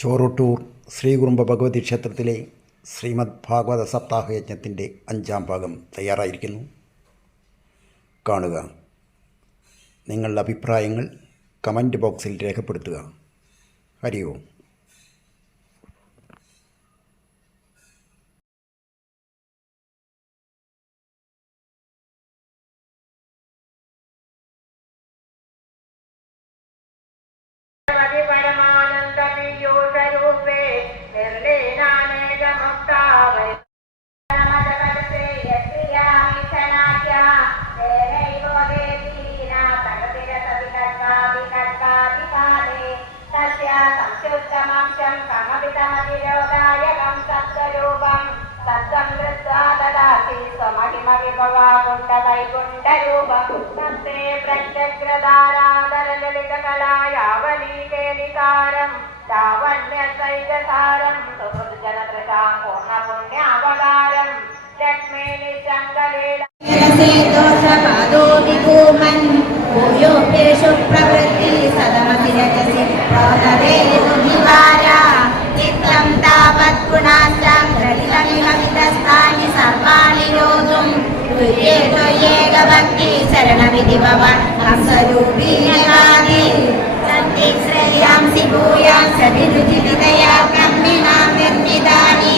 ചോറൂട്ടൂർ ശ്രീകുറുമ്പ ഭഗവതി ക്ഷേത്രത്തിലെ ശ്രീമദ് ഭാഗവത സപ്താഹ യജ്ഞത്തിൻ്റെ 5ാം ഭാഗം തയ്യാറായിരിക്കുന്നു. കാണുക. നിങ്ങളുടെ അഭിപ്രായങ്ങൾ കമൻറ്റ് ബോക്സിൽ രേഖപ്പെടുത്തുക. ഹരി ഓം. भक्ति शरणमिति भवान् हंसरूपीणि सन्ति श्रेयांसि भूयान् सविरुचितया ब्रह्मिणां निर्मितानि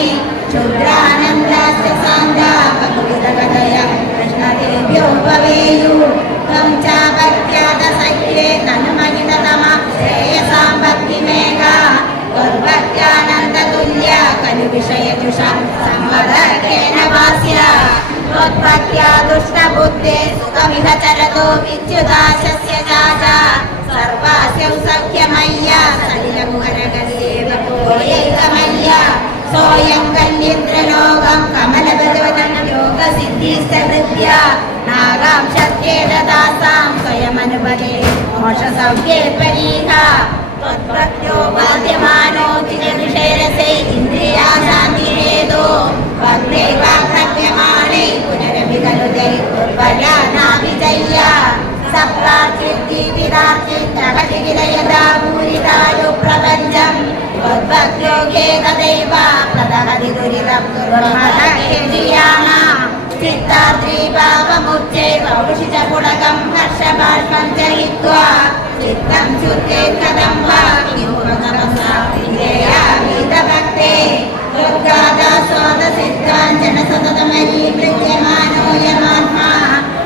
क्षुद्रानन्दास्य सान्दा भगवद्गीतया कृष्णदेव्यो भवेयुः त्वं च भक्त्यादसैले तन्महिततमा श्रेयसां भक्तिमेघा त्वद्भक्त्यानन्दतुल्या खलु विषयजुषा संवदकेन भास्या त्वत्भक्त्या दुष्टबुद्धे सुखमिह चरतो विद्युदाशस्य चाचा सर्वास्यौ सख्यमय्या सलिलमुहरगदेव कोयैकमय्या सोऽयं कन्येन्द्रलोकं कमलभगवतं योगसिद्धिस्तहृद्या नागां शक्ये ददासां स्वयमनुभवे मोक्षसौख्ये परीहा त्वद्भक्त्यो बाध्यमानो चिरविषयरसे इन्द्रिया शान्तिहेतो भक्ते वाक्यमाणे पुनरपि कलुते उर्वरानाभिजय्या सप्रार्थिद्दीपिदार्थिं जगति किल यदा भूरिदायो प्रपञ्चम् त्वद्भक्त्योगे तदैव प्रदहति दुरितं दुर्महः चित्ताद्रीभावमुच्चे पौरुषिचपुडकं हर्षबाष्पं च हित्वा चित्तं शुद्धेत् कथं वा विधेयाभीतभक्ते दुर्गादास्वादसिद्धाञ्जन सततमरीवृज्यमानो यमात्मा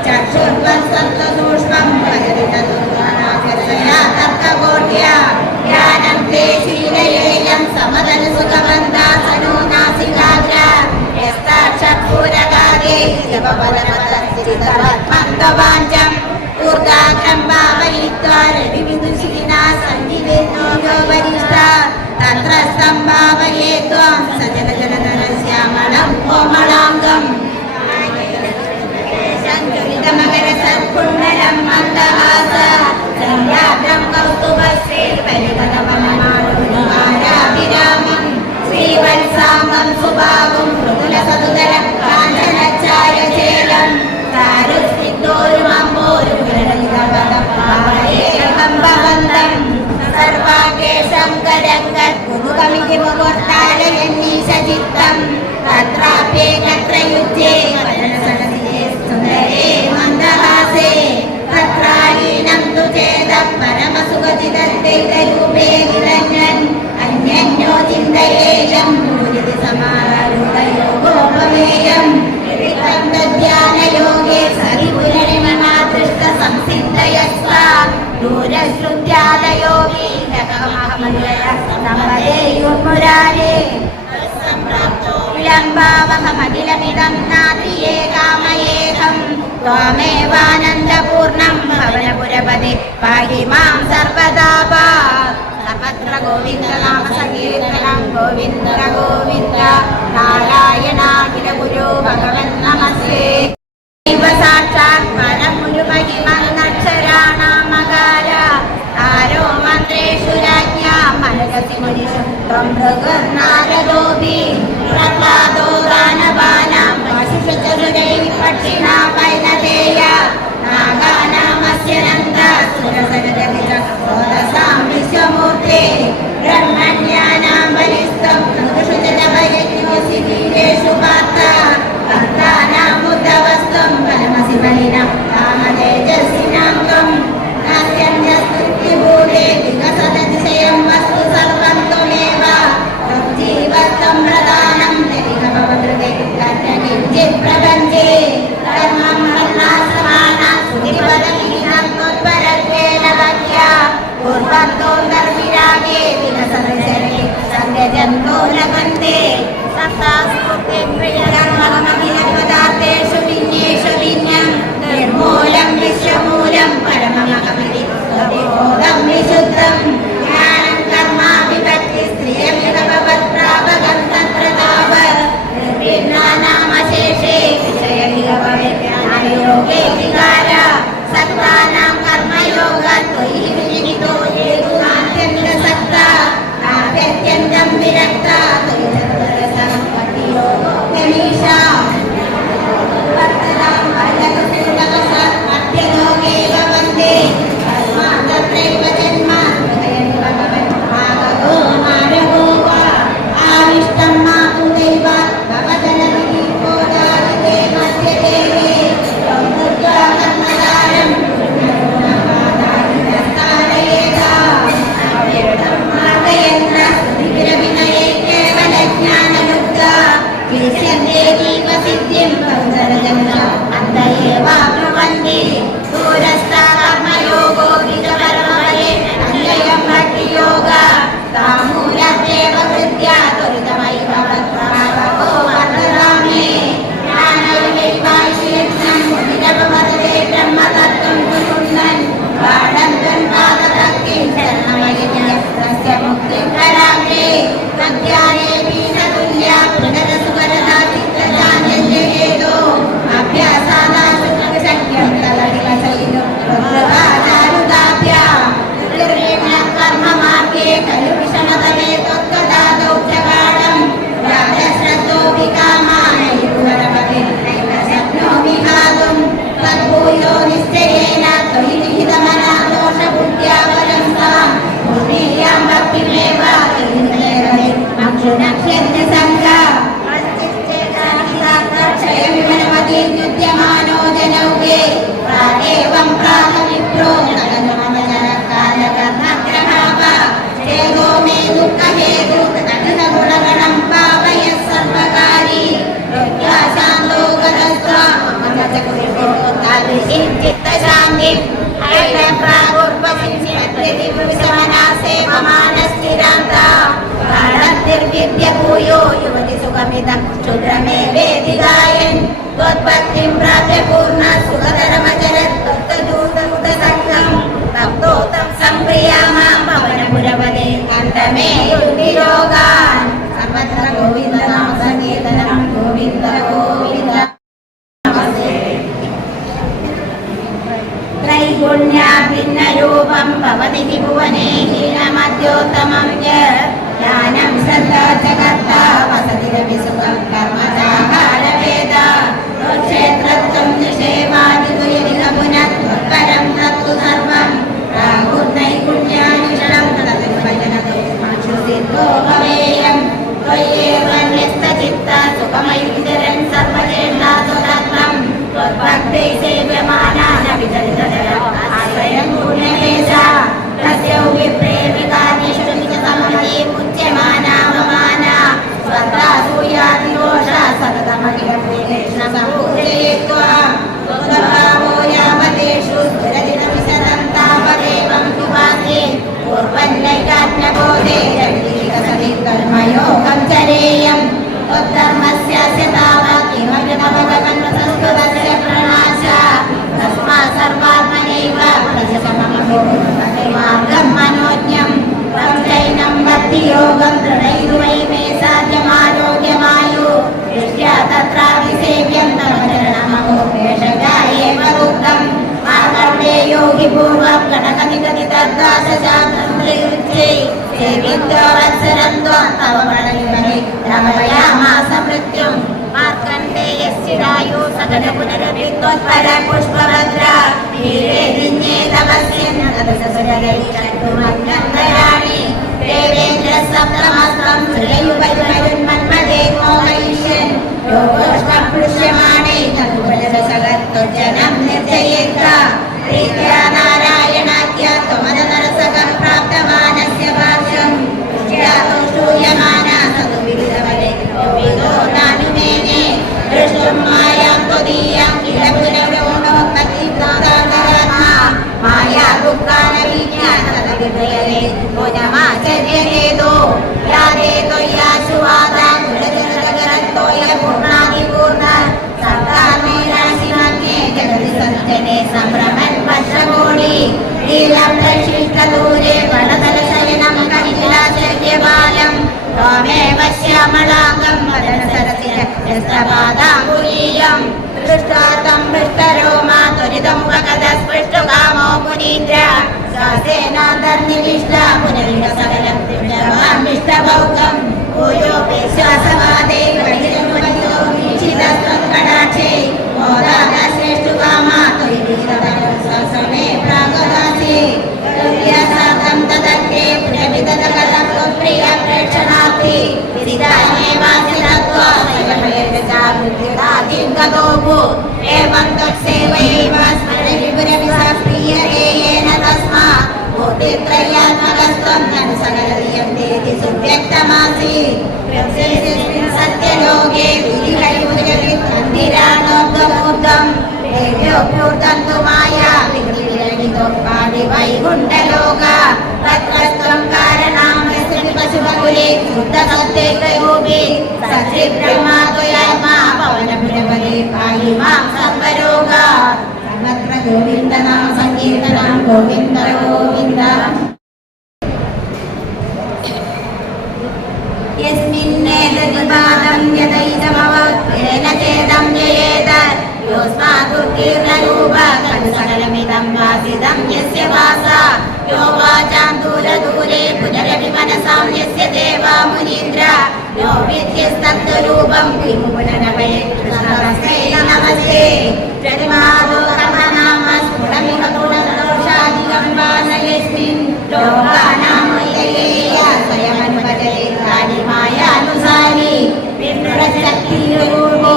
चक्षुर्वन् सत्त्वसूक्ष्मं भजति तदुर्गानाकर्षया तर्ककोट्या ज्ञानं ते शीलयेयं समदनुसुखबन्धा सनूनासिकाग्रा यस्ताक्षपूरकागे जपपदमतश्चितवत्मन्दवाञ्चम् ऊर्ध्वाग्रं भावयित्वा रविविदुषिना सन्निवेदो वरिष्ठा तत्रस्थं भावये त्वां सजलजलधरश्यामलं कोमलाङ्गम् सञ्चुरितमकरसत्कुण्डलं मन्दहास सन्ध्याभ्रं कौस्तुभश्रीर्परिततमनमारुणिमाराभिरामं श्रीवत्साङ्गं सुभागुं मृदुलसदुदलं काञ्चनच्छायचेलं तारुस्निग्धोरुमम्बोरुगुणनिधवतं भावयेकं भवन्तम् सर्वाङ्गेशं गदङ्गद्गुरुकमिति मुहूर्तालयन्नीशचित्तं तत्राप्येकत्र युध्ये वदनसनसिते सुन्दरे मन्दहासे तत्रालीनं तु चेदः परमसुखचिदद्वैतरूपे निरञ्जन् अन्यन्यो चिन्तयेयं भूरिति समारूढयोगो भवेयम् तं तद्ध्यानयोगे सरिपुररिमना दृष्टसंसिद्धयस्वा दूरश्रुत्यादयोगी नमदेयुर्मुरारे सम्प्राप्तो विलम्बावहमखिलमिदं नात्रिये कामयेहं त्वामेवानन्दपूर्णं भवनपुरपदे पाहि मां सर्वदा सर्वत्र गोविन्दनाम सङ्कीर्तनं गोविन्द गोविन्द नारायणाखिल गुरो भगवन् नमस्ते साक्षात् परमुरुमहिमन्नक्षराणामकार आरो मन्त्रेषु राज्ञा मनसि मुनिषु त्वं भृगुर्नारदोऽपि प्रह्लादो दानवानां पशुषु च हृदयं पक्षिणा वैनतेय नागानामस्य नन्दा सुरसरजनिज विश्वमूर्ते ब्रह्मज्ञान കാമതേജസ്വിനാം ത്വം നാസ്യന്യസ്തുത്യഭൂതേ വികസതതിശയം വസ്തു സർവം ത്വമേവ ജീവത്വം പ്രധാനം ജനിക ഭവതൃതേ കിഞ്ചിത് പ്രപഞ്ചേ കർമ്മം വർണ്ണാശ്രമാണ സുഖിപദവിഹിതം ത്വത്പരത്വേന ഭക്ത്യാ പൂർവത്തോന്തർവിരാഗേ വികസതശരേ സംഗജന്തോ ലഭന്തെ സത്താസ്തുത്യപദാർത്ഥേഷു വിന്യേഷു വിന്യം നിർമൂലം വിശ്വമൂലം പരമമഹമതി ബോധം വിശുദ്ധം ജ്ഞാനം കർമാഭിഭക്തി സ്ത്രീയമിഹഭവത്പ്രാപകം തത്ര താവത് നിർവിഘ്നാനാമശേഷേ വിഷയനിഗമയോഗേ വികാര സക്താനാം കർമ്മയോഗ ത്വയി വിനിഹിതോ ഹേതുനാത്യന്തസക്ത നാത്യന്യം വിരക്ത ത്വയി ചതുരസം പട്ടിയോഗോ ഗണീശാ വർത്തനാം വല്ലതുപൂർണവസ മധ്യലോകേവ വന്ദേ കർമാന്തത്രൈവ ജന്മ ആഗതോ മാനവോ വാ ആവിഷ്ടം മാതു ദൈവ ഭവതനവിധികോദാരിതേ മധ്യദേവേ ത്വം ദുർഗാ കർമ്മധാരം സ്ഥാനയേതാ മാർഗയന്ത്ര സ്തുതിവിരവിനയേ കേവല ജ്ഞാനമുക്ത വിശ്യന്തേ ജീവസിദ്ധിം ഭവതരജന്ത അന്തയേവാപ്നുവന്തി ദൂരസ്ഥാ കർമ്മയോഗോ വിജപരമഹേ അന്യയം ഭക്തിയോഗ താമൂലദേവ കൃത്യാ ത്വരിതമൈവ ഭക്തഭാവോ വർദ്ധരാമേ ജ്ഞാനവിവൈവാഹിയജ്ഞം മുനിരപവദതേ ബ്രഹ്മതത്വം കുരുന്നൻ വാടന്തൻ പാദഭക്തിം ശരണമയജ്ഞ തസ്യ മുക്തിം കരാഗ്രേ പ്രജ്ഞാനേ വീണതുല്യ പുനരസുവരദാ ചിത്തജാന്യഹേതോ അഭ്യാസാദാശു ശക്യം തലടിലസൈനോ രുദ്രവാചാരുദാഭ്യ കർമ്മമാർഗേ ഖലു വിഷമതമേ ത്വത്കദാദൗ ചകാടം രാജശ്രദ്ധോ വികാമാനൈവരപതി ശക്നോമി ഹാതും തദ്ഭൂയോ നിശ്ചയേന ത്വയി വിഹിതമനാ ദോഷബുദ്ധ്യാവരം സാം ഭൂമിയാം ഭക്തിമേവ അക്ഷുനക്ഷ്യന്യസംഘ ക്ഷയവിമനമതീന്യുദ്യമാനോ ജനൗകേ പ്രാഗേവം പ്രാഗവിപ്രോ നഗനമനജനകാലകർണഗ്രഹാവ ചേതോ മേ ദുഃഖഹേതു തകൃതഗുണഗണം പാവയ സർവകാരി പ്രജ്ഞാശാന്തോ ഗതസ്ത്വാം മമചകുരിതോത്താദിശിം ചിത്തശാന്തിം ൂയോ യുവതി സുഖമിതം ക്ഷുദ്രമേ വേദികായൻ ത്വത്ഭക്തിം പ്രാപ്യ പൂർണ്ണ സുഖതരമചരത്വത്തദൂതസംഘം തപ്തോതം സംപ്രിയാമാം പവനപുരവദേ അന്തമേ യുദ്ധിരോഗാൻ സർവത്ര ഗോവിന്ദ നാമ സങ്കീർത്തനം ഗോവിന്ദ ഗോവിന്ദ ത്രൈഗുണ്യാഭിന്നരൂപം ഭവതി ഭുവനേ ഹീനമദ്യോത്തമം ജ്ഞാനം ശ്രദ്ധാ ച കർത്ത വസതി രവിസുഖം കർമ്മചാഹാരവേദ ക്ഷേത്രത്വം നിഷേവാദിപുനഃപരം തത്തു സർവം രാഹുർനൈഗുണ്യാനുഷണം തദനുഭജനതോ ഭവേയം ത്വയേവ ന്യസ്തചിത്ത സുഖമൈതരൻ സർവജേഷാസുതത്വം ത്വദ്ഭക്തൈ സേവ്യമാനാനവിചരിതരം ആശ്രയം പുണ്യദേശ തസ്യ വിപ്രേമികാദിഷു സമമതീ മുച്യമാനാമമാന സ്വത്താസൂയാദിദോഷ സതതമഖിലപ്രിയേഷ സമ്പൂജയിത്വാ സ്വഭാവോ യാവതേഷു സ്ഫുരതിതവിശദം താവദേവം തുവാസേ പൂർവന്നൈകാജ്ഞബോധേ രവികസതി കർമ്മയോഗം ചരേയം ത്വദ്ധർമ്മസ്യാസ്യ താവത് കിമപി ന ഭഗവൻ സംസ്കൃതസ്യ പ്രണാശ തസ്മാ സർവാത്മനൈവ പ്രജസമമോ മാർഗം മനോജ്ഞം ചൈനം ഭക്തിയോഗം ദൃഢൈർവൈ മേ സാധ്യമാരോഗ്യമായു ദൃഷ്ട്യാ തത്രാഭിസേവ്യം തവ ചരണമഹോപേഷജായേവ ഉക്തം മാർഗണ്ഡേ യോഗി പൂർവം ഗണകനിഗതിതദ്ദാശശാസ്ത്രം ത്രിയുജ്യൈ സേവിത്വ വത്സരം ത്വം തവ പ്രണയിമഹി രമയാമാസ മൃത്യും മാർക്കണ്ഡേയസ്യരായോ സകല പുനരപി ത്വത്പര പുഷ്പഭദ്ര ഹീരേ നിന്യേ തപസ്യൻ തദസസുരലൈഷന്തുമഗ്നന്തരാണി ദേവേന്ദ്ര സപ്തമസ്തം ശ്രീയുപരുമരുന്മന്മദേ മോഹയിഷ്യൻ യോഗോഷ്മം പൃശ്യമാണേ തനുബലരസഗത്വജനം നിർജയേത്ര വസ്ത്രപാദാംഗുലീയം ദൃഷ്ട്വാ തം ഹൃഷ്ടരോമാ ത്വരിതമുപഗതസ്പൃഷ്ടകാമോ മുനീന്ദ്ര സാസേനാന്തർനിവിഷ്ട പുനരിഹ സകലം ദൃഷ്ടഭൗകം ഭൂയോ വിശ്വാസവാദേ കഠിനമുപയോ വീക്ഷിതസ്ത്വം കടാക്ഷേ മോദാശ്രേഷ്ഠുകാമാ ത്വരിവിശ്വതമേ പ്രാഗദാസി ത്വര്യാസാദം തദഗ്രേ പുനർവിതതകരം പ്രിയ പ്രേക്ഷണാർത്ഥി വിദിതാമേവാസിതത്വാ സ്വയമേവചാരുദ്ധിതാദിം ഗതോഭൂ ഏവം ത്വത്സേവൈവ സ്മരവിപുരവിസപ്രിയരേയേന തസ്മാ മൂർത്തിത്രയാത്മകസ്ത്വം ധനു സകലധിയം ദേതി സുവ്യക്തമാസി പ്രവ്യേസ്മിൻ സത്യലോകേ വിധിഹരിമുരവിന്ദിരാണോർദ്ധമൂർദ്ധം ദേവ്യോഭൂതം തു മായാ വികൃതിരഹിതോപാധി വൈകുണ്ഠലോക തത്രസ്ത്വം കാരണാമസ്യ പശുപകുലേ ശുദ്ധസത്യേകയോപി സശ്രീ ബ്രഹ്മാ ത്വയാത്മാ പവനപുരപദേ പാഹി മാം സർവരോഗ സർവത്ര ഗോവിന്ദ നാമ സങ്കീർത്തനം ഗോവിന്ദ ഗോവിന്ദ യസ്മിന്നേതദ്പാദം യദൈതമവത്യേന ചേദം ജയേത യോസ്മാതുർകീർണരൂപ സകലമിദം വാസിദം യസ്യ വാസ യോ വാചാം ദൂരദൂരെ പുനരപി മനസാം യസ്യ ദേവാ മുനീന്ദ്ര യോ വിദ്യസ്തത്വരൂപം വിമുപുനനഭയേ കൃഷ്ണസ്മൈ നമസ്തേ പ്രതിമാലോകനാമ സ്ഫുടമിഹ ഗുണദോഷാദികം വാസയസ്മിൻ ലോകാനാം മയ്യേയ സ്വയമനുപജലേ കാരിമായാനുസാരി വിഷ്ണുരശക്തിരൂപോ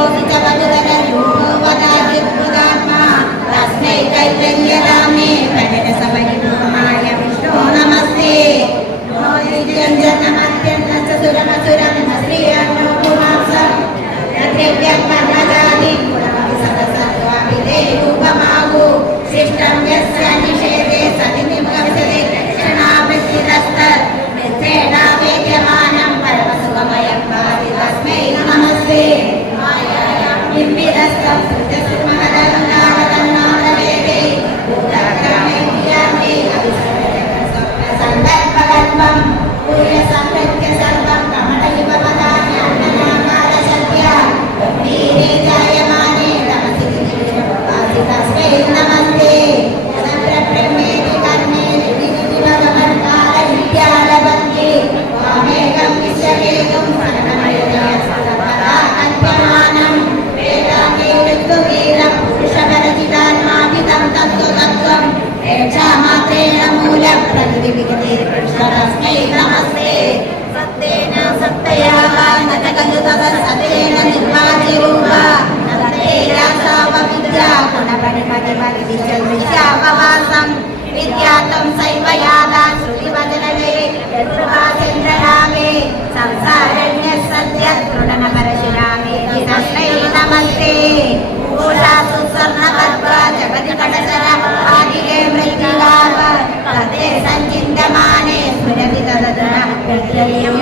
നിജവതുരൂപവദാത്മാ തസ്മൈ ചൈതന്യരാമേ പരസപരിപൂർണായ വിഷ്ണോ നമസ്തേ സുരമസുരം ശ്രീയാണോ പുമാംസം ദ്രവ്യം കർമ്മജാതി സദസത്വാവിദേ രൂപമാവു ശിഷ്ടം യസ്യ നിഷേധേ സതിനിമുഖവിസദേ രക്ഷണാവൃത്തിരസ്ത നിശ്ചേണാവേദ്യമാനം പരമസുഖമയം പാതി തസ്മൈ നമസ്തേ മായായാം ബിംബിരസ്തം സൃജസുമഹരംഗാണതന്നാദവേദേ ഭൂതക്രമേന്ദ്രിയാമേ സന്ദർഭകൽപം പൂയസംഹൃത്യ സർവം കമലയിവ വദാമി അന്നനാകാരശക്യ ഗംഭീരേ ജായമാനേ തമസി വാസി തസ്മൈ നമസ്തേ സബ്രബ്രഹ്മേതി കർമ്മേതി വിധി ഭഗവത്കാര വിദ്യാലഭന്തി വാമേകം വിശ്വവേദം സകലമയജാ സർവദാ അന്ത്യമാനം വേദാന്തേ ഋത്വവീരം പുരുഷപരചിതാത്മാവിദം തത്വതത്വം പ്രേക്ഷാമാത്രേണ മൂലം പ്രതിവിഗതൈർകൃഷ്ണസ്മൈ നമസ്തേ സത്തേന സത്തയാ നതകലു തവ സത്തേന നിർവാചിരൂപ നതേരാസാവവിദ്യാ ഗുണപരിമതിമതിവിശ്വവിദ്യാപവാസം വിദ്യാത്തം സൈവയാദാ ശ്രുതിവചനലേ യത്രുവാചന്ദ്രനാമേ സംസാരണ്യ സത്യ തൃണനപരശുരാമേ തസ്മൈ നമസ്തേ പൂഷാസു സ്വർണവർവ ജഗതി കടസര ആദികേ മൃത്യുലാഭ തത്തേ സഞ്ചിന്തമാനേ സ്മരതി തദതരം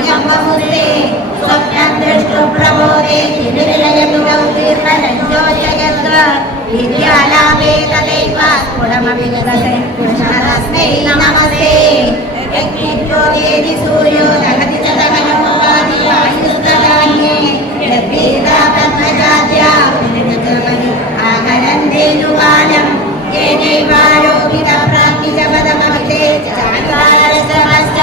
യംവമുസ്തേ സ്വപ്നദൃഷ്ടു പ്രബോധേ തിരുനിലയമുദൗതീർണരഞ്ജോജഗത്ര വിദ്യാലാഭേ തദൈവ സ്ഫുടമവിഗതസേ കൃഷ്ണതസ്മൈ നമസ്തേ യജ്ഞോദേതി സൂര്യോ ദഹതി ചതകനോപാദി ആയുസ്തദാന്യേ യദ്വേദാ തത്വജാത്യാ പുനരുജ്ജവനി ആകരന്തേനുകാലം യേനൈവാരോപിത പ്രാപ്തിജപദമവിതേ ചാകാരശ്രമശ്ച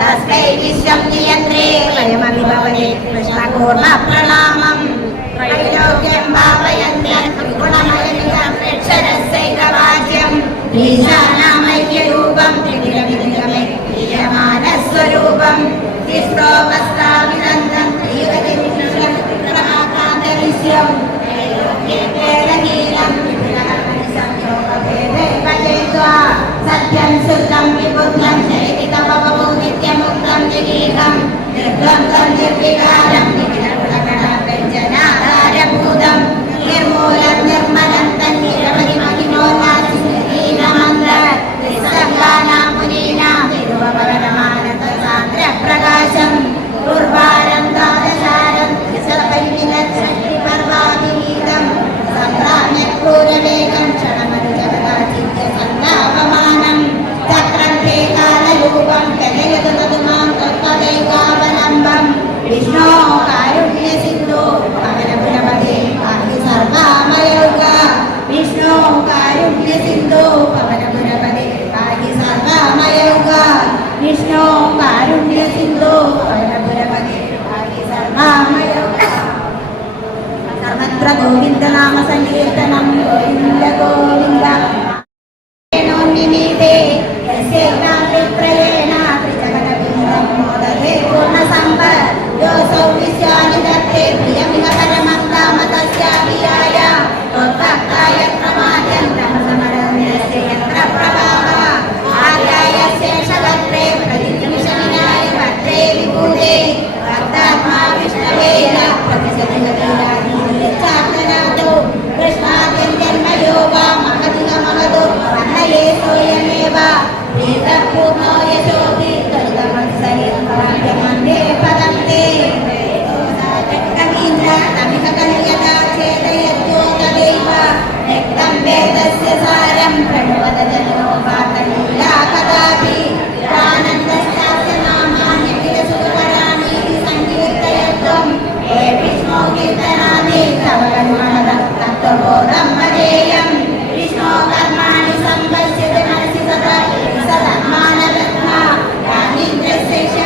തസ്മൈ വിശ്വം നിയന്ത്രേ വയമവിഭവനേ കൃഷ്ണകൂർമ്മ പ്രണാമം ത്രൈലോക്യം ഭാവയന്ത്യൻ ഗുണമയമിതം അക്ഷരസ്സൈകവാച്യം ഈശാനാമൈക്യരൂപം ത്രിവിധമിതമേ പ്രിയമാനസ്വരൂപം തിസ്രോപസ്ഥാവിനന്ദം ത്രിയുഗതിവിഷ്ണുക്രമാകാന്തവിശ്യം ത്രൈലോക്യേകേരനീലം സത്യം ശുദ്ധം വിബുദ്ധം ചരിതമവമോ നിത്യമുക്തം ജഗീഹം നിർദ്വന്ദ്വം നിർവികാരം നിർമൂലം നിർമ്മലം തന്നിരവധി മഹിമോന്മാസിഹീനമന്ത്ര ഗോവിന്ദനാമ സങ്കീർത്തനം ഗോവിന്ദ ഗോവിന്ദ നിമീതേ യസ്യേനാത്രയേണ ത്രിജഗതബിന്ദം മോദതേ പൂർണ്ണസമ്പദോസൗ വിശ്വാനിദത്തേ പ്രിയമിഹ പരമം ധാമ തസ്യാവിയായ ത്വദ്ഭക്തായ പ്രമാദം ബ്രഹ്മസമരണ്യസ്യ യത്ര പ്രഭാവഃ ആര്യായ ശേഷഗത്രേ പ്രതിനിമിഷമിനായ ഭദ്രേ വിഭൂതേ ഭക്താത്മാ വിഷ്ണവേ പ്രതിശതഗതോ കൃഷ്ണാദ്യന്മയോഗ മഹതിക മഹതോ വന്നയേ സ്വയമേവ പൂർണ്ണോ യശോധി ത്വരിതമത്സരേ പദം തേ രക്തമീന്ദ്ര തമിഹ കല്യതാ ചേതയത്യോ തദൈവ രക്തം വേദസ്യ സാരം പ്രണവദജനോ പാതലീലാ കഥാപി ആനന്ദസ്യാസ്യ നാമാന്യ കില സുഖകരാണി സങ്കീർത്തയത്വം ഹേ വിഷ്ണോ കീർത്തനാനി തവ കർമ്മണ തത്വബോധം വദേയം വിഷ്ണോ കർമാണി സംപശ്യത മനസി സദാ സദാത്മാനരത്ന ജ്ഞാനീന്ദ്രസ്യ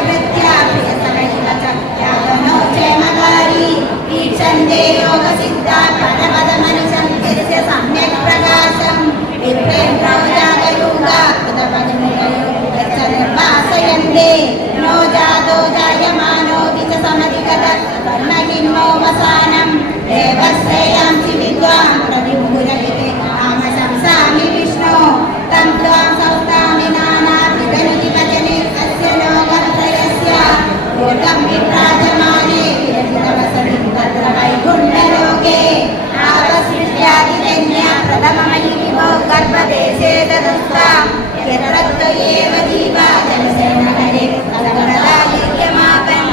പ്രിയസമൈക യാതനോ ക്ഷേമകാരി ഈക്ഷന്തേ യോഗസിദ്ധാ പരമദമനുസംസ്യ സമ്യക് പ്രകാശം വിപ്രേന്ദ്രോ ജാഗരൂകാ കൃതപതിമുഖയോ നിർവാസയന്തേ നോ ജാതോ ജായമാനോ വിച സമധികത കർണഹിന്നോവസാനം ദേവശ്രേയാംസി വിദ്വാൻ പ്രതിമുഹുരഹിതേ നാമശംസാമി വിഷ്ണു തം ത്വാം സൗസ്താമി നാനാവിധനുതി വചനെ അസ്യ ലോകത്രയസ്യ ഊർധ്വം വിഭ്രാജമാനേ വിരഹിതവസതി തത്ര വൈകുണ്ഠലോകേ ആപസൃഷ്ട്യാദിജന്യ പ്രഥമമയി വിഭോ ഗർഭദേശേ തദുസ്താം യത്രത്വയേവ ജീവാ ജനസേനഹരേ തദഗതാലിക്യമാപൻ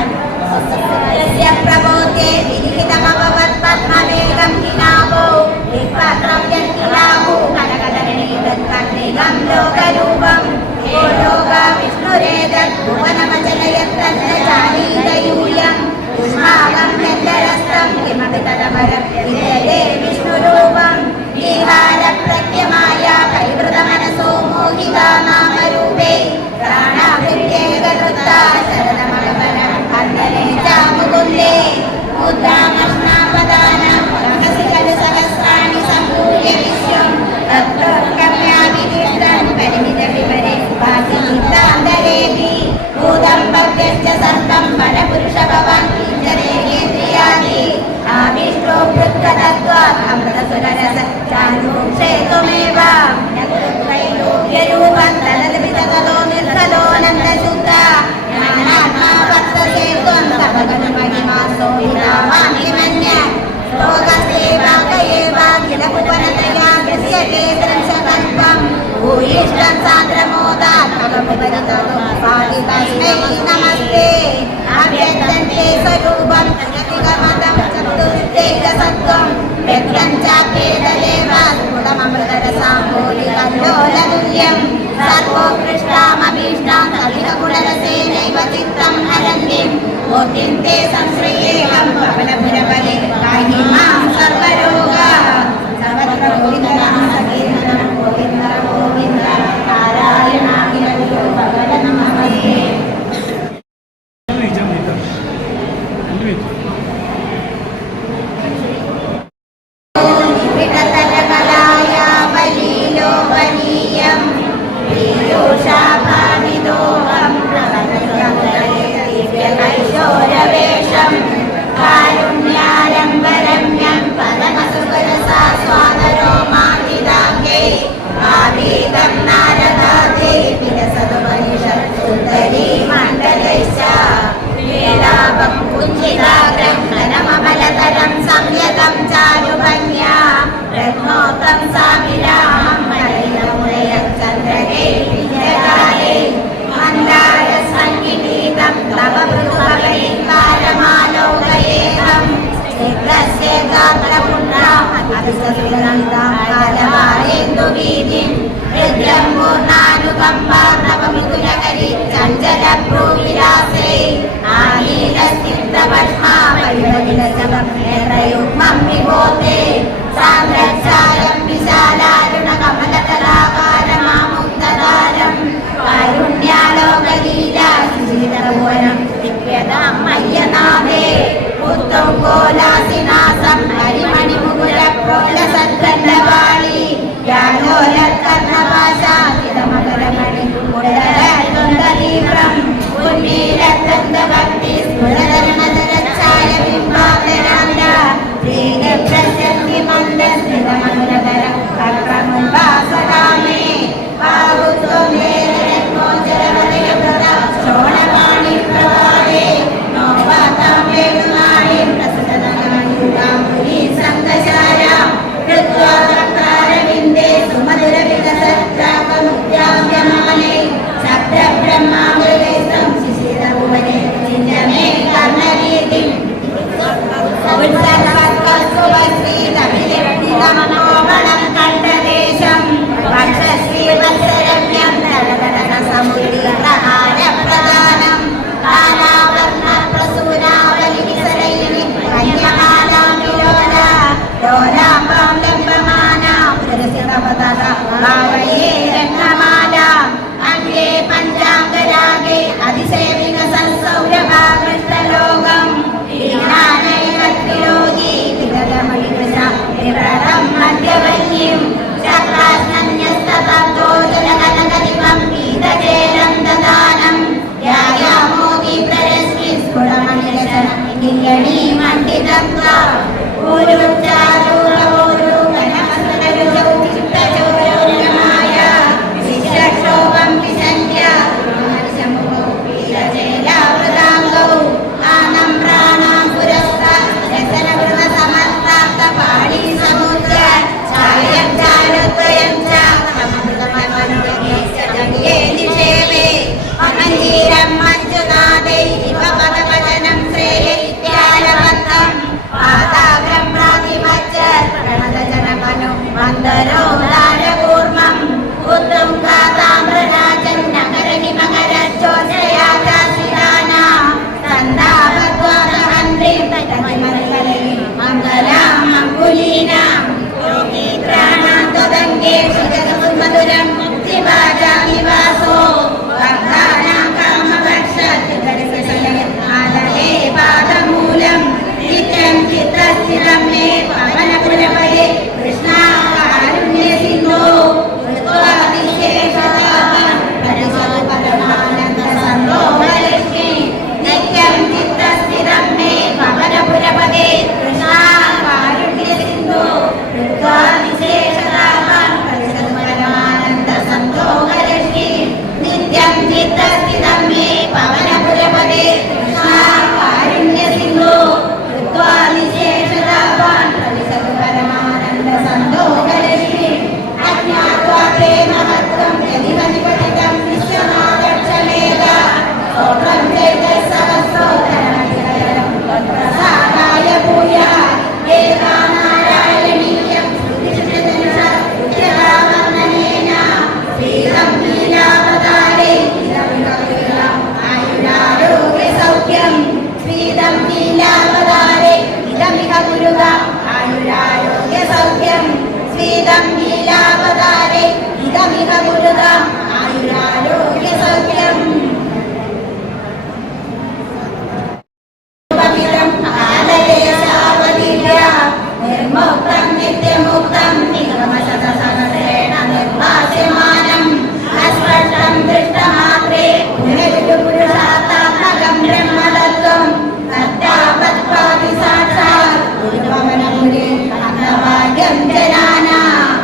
യസ്യ പ്രബോധേ വിധിഹിതമഭവത് പദ്മവേഗം കിനാവോ വിപത്രം യത്കിലാവോ കനകധരണീതത്കർണികം ലോകരൂപം യോ ലോക വിഷ്ണുരേതത് ഭുവനമചലയത്തന്ന ജാനീതയൂയം യുഷ്മാകം യന്തരസ്തം കിമപി തദപരം വിദ്യതേ വിഷ്ണുരൂപം വിഹാരപ്രജ്ഞമായ പരിവൃതമനസോ മോഹിതാ നാമരൂപേ പ്രാണാഭിര്യേകൃതാ ശരണമകപരം കന്ദനേ ചാമുകുന്ദേ മുദ്രാമഷ്ണാപദാനം രഹസി ഖലു സഹസ്രാണി സംഭൂയ വിശ്വം തത്രോർഗമ്യാവിനിർദ്ദൻ പരിമിത വിപരെ വാസിതാന്തരേഭി ഭൂതം പദ്യശ്ച സർവം പരപുരുഷ ഭവാൻ കിഞ്ചരേന്ദ്രിയാദി ആവിഷ്ടോ ഭൃത്കതത്വാത് അമൃതസുരരസ ചാരുക്ഷേ ത്വമേവ ത്രൈലോക്യരൂപം തദവിതതോ നിർത്തലോനന്ദശുദ്ധ ജ്ഞാനാത്മാ വർത്തസേ ത്വം തവഗണമഹിമാസോ വിനാവാന്യമന്യ ശ്ലോകസേവാകയേവാഖില ഭുവനതയാ ദൃശ്യത്തെ ദൃശതത്വം ഭൂയിഷ്ടം സാന്ദ്രമോദാത്മകമുപരിതോ പാലിതസ്മൈ നമസ്തേ അഭ്യന്തേ സ്വരൂപം ജഗതികമതം ചതുർത്തേകസത്വം വ്യക്തം ചാപ്യേതദേവ സ്ഫുടമമൃതരസാംബോധികല്ലോലതുല്യം സർവോത്കൃഷ്ടാമഭീഷ്ടാം തവിഹഗുണരസേനൈവ ചിത്തം ഹരന്തിം മൂർത്തിം തേ സംശ്രയേഹം പ്രബലപുരബലേ പാഹി മാം സർവരോഗാ സർവത്ര ഗോവിന്ദനാമ സങ്കീർത്തനം ഗോവിന്ദ ഗോവിന്ദ നാരായണാഖിലോ ഭഗവത നമസ്തേ. ബലീലോപനീയം പീയൂഷാഭാവിദോഹം ദിവ്യകൈശോരവേഷം കാരുണ്യാരംഭരമ്യം പരമസുഖരസാസ്വാദരോമാതിദാംഗേ ആവീതം നാരദാദേ വിലസതുപനിഷത് സുന്ദരീ മണ്ഡലൈശ്ച വേലാപം കുഞ്ചിതാഗ്രം ഘനമമലതരം സംയതം ചാരുഭന്യാ രത്നോത്തം സാമിരാമം മലൈലമുലയചന്ദ്രകേ വിജയകാലേ മന്ദാരസംഗീതം തവ മൃദുഭഗൈകാരമാലോകയേഹം ചിത്രസ്യ ഗാത്രപുണ്ഡാം അഭിസവിലളിതാം കാലവാരേന്ദുവീതിം ഹൃദ്യം പൂർണ്ണാനുകമ്പാർണവമൃദുലഹരി ചഞ്ചലഭ്രൂവിലാസേ ആനീലസ്തിക്തപദ്മാ പരിവലിലജപം നേത്രയുഗ്മം വിഭോതേ സാന്ദ്രച്ഛായം വിശാലാരുണകമലതലാകാരമാമുക്തധാരം കാരുണ്യാലോകലീലാ സുചിതഭുവനം ദിവ്യതാം മയ്യനാഥേ ഉത്തം കോലാസിനാസം ഹരിമണിമുകുര ഭാവയേ രത്നമാല അംഗേ പഞ്ചാംഗരാഗേ അതിസേവിക സൗരഭാകൃഷ്ടലോകം ത്രിലോകി വിഗതമണികൃതം മധ്യവന്യം ചക്രാസ്നന്യസ്തതോജനകനകദിവം ഗീതചേരം ദദാനം യായാമോദി പ്രരശ്മി സ്ഫുടമണിരചനം കിങ്കണീ മണ്ഡിതത്വ ൂരുച്ചാരൂരൂരു ഗണമസ്തരുജൗ ചിത്തചോരമായ വിശ്വക്ഷോഭം വിസന്ധ്യ വീരചേലാവൃതാംഗൗ ആനം പ്രാണാം പുരസ്താ രസനവൃത സമർത്ഥാർത്ഥ പാളി സമുദ്ര ഛായം ചാരുത്രയം ച സമൃതമനുഗേ നിഷേവേ മഞ്ജീരം മഞ്ജുനാഥൈ ഇവ പദവചനം ശ്രേയത്യാലബദ്ധം പാതാഗ്രം പ്രാതിമജ്ജർ പ്രണതജനമനു മന്ദരോ ദാരകൂർമ്മം ഉത്തുംഗാതാമ്രരാജൻ നഗരനിമകരച്ചോത്രയാജാസിതാനാം സന്താപദ്വാദഹന്ത്രിം തജമരിമലയും മംഗലാം മംഗുലീനാം യോഗീത്രാണാം ത്വദംഗേ സുജഗസുമധുരം മുക്തിഭാജാനിവാസോ വർദ്ധാനാം കാമവർഷാലേ പാദമൂലം നിത്യം ചിത്തസ്ഥിരം മേ പവനപുരപദേ കൃഷ്ണാകാരുണ്യസിന്ധോ പരമാനന്ദസന്തോഷലക്ഷ്മി നിത്യം ചിത്തസ്ഥിരം മേ പവനപുരപദേ കൃഷ്ണാകാരുണ്യസിന്ധോ പരമാനന്ദസന്തോഷലക്ഷ്മി നിത്യം ചിത്തസ്ഥിരം മേ പവനപുരപദേ കൃഷ്ണാകാരുണ്യസിന്ധോ പരമാനന്ദസന്തോഷലക്ഷ്മി അജ്ഞാത്വാ തേ മഹത്വം യദിവ നിപതിതം വിശ്വനാഥക്ഷമേത സ്തോത്രം ചൈതസഹസ്രോത്തരം പ്രസാദായ ഭൂയാ ഏകാനാരായണീയം സ്തുതിഷ്ഠിതനുഷാവർണ്ണനേന ശ്രീരം ലീലാവതാരേ ആയുരാരോഗ്യസൗഖ്യം ശ്രീരം ലീലാവതാരേ ഇദമിഹ ഗുരുക ആയുരാരോഗ്യസൗഖ്യം ശ്രീദം ലീലാവതാരേ ഇദമിഹ ഗുരുക ആയുരാരോഗ്യസൗഖ്യം നിർമുക്തം നിത്യമുക്തം നിഗമശതസഹസ്രേണ നിർവാസ്യമാനം അസ്പഷ്ടം ദൃഷ്ടമാത്രേ പുനരുപുരുഷാത്മകം ബ്രഹ്മതത്വം തദ്ധാപത്പാതി സാക്ഷാത് ഗുരുഭവനമുനി അന്തഭാഗ്യം ജനാനാം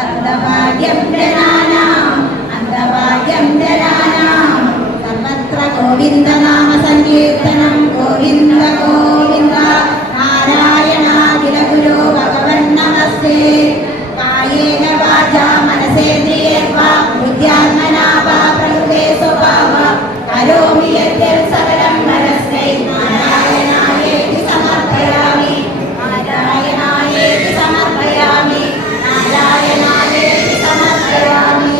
അന്തഭാഗ്യം ജനാനാം അന്തഭാഗ്യം ജനാനാം സർവത്ര ഗോവിന്ദനാമ സങ്കീർത്തനം ഗോവിന്ദ ഗോവിന്ദ നാരായണാഖില ഗുരു ഭഗവൻ നമസ്തേ കായേന വാചാ മനസേന്ദ്രിയേർവാ ബുദ്ധ്യാത്മനാ വാ പ്രകൃതേ സ്വഭാവാ കരോമി യദ്യൽ സകലം പരസ്മൈ നാരായണായേതി സമർപ്പയാമി നാരായണായേതി സമർപ്പയാമി നാരായണായേതി സമർപ്പയാമി.